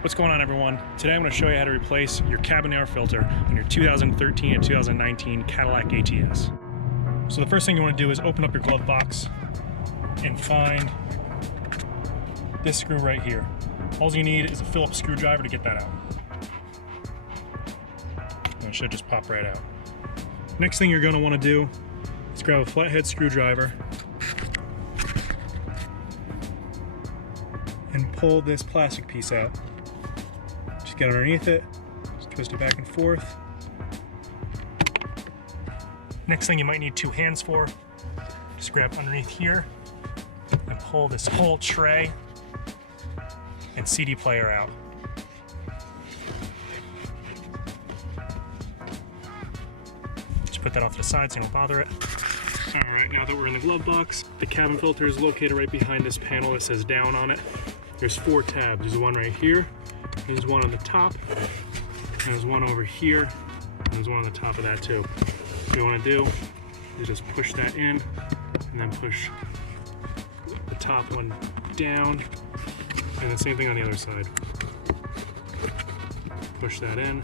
What's going on, everyone? Today I'm going to show you how to replace your cabin air filter on your 2013 and 2019 Cadillac ATS. So the first thing you want to do is open up your glove box and find this screw right here. All you need is a Phillips screwdriver to get that out. And it should just pop right out. Next thing you're going to want to do is grab a flathead screwdriver and pull this plastic piece out. Just get underneath it, just twist it back and forth. Next thing you might need two hands for, just grab underneath here and pull this whole tray and CD player out. Just put that off to the side so you don't bother it. Alright, now that we're in the glove box, the cabin filter is located right behind this panel that says down on it. There's 4 tabs. There's one right here, there's one on the top, and there's one over here, and there's one on the top of that too. What you want to do is just push that in, and then push the top one down, and the same thing on the other side. Push that in,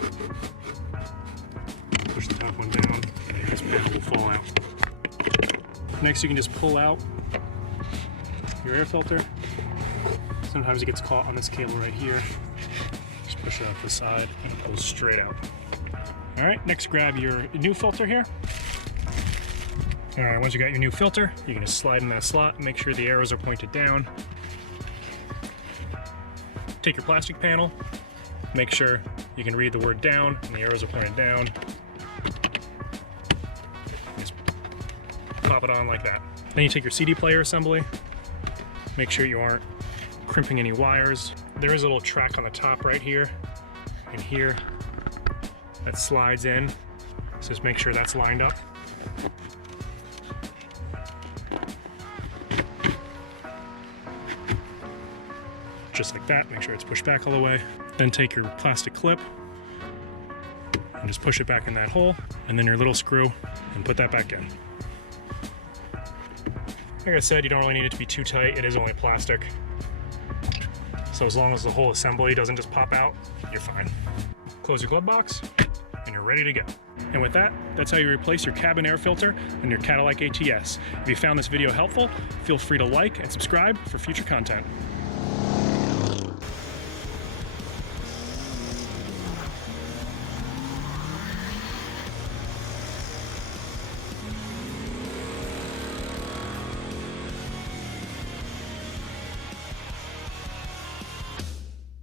push the top one down, and this panel will fall out. Next, you can just pull out your air filter. Sometimes it gets caught on this cable right here. Just push it off the side and it pulls straight out. All right, next grab your new filter here. All right, once you got your new filter, you can just slide in that slot and make sure the arrows are pointed down. Take your plastic panel, make sure you can read the word down and the arrows are pointed down. Just pop it on like that. Then you take your CD player assembly, make sure you aren't crimping any wires. There is a little track on the top right here and here that slides in, so just make sure that's lined up. Just like that, make sure it's pushed back all the way. Then take your plastic clip and just push it back in that hole, and then your little screw, and put that back in. Like I said, you don't really need it to be too tight. It is only plastic. So as long as the whole assembly doesn't just pop out, you're fine. Close your glove box, and you're ready to go. And with that, that's how you replace your cabin air filter on your Cadillac ATS. If you found this video helpful, feel free to like and subscribe for future content.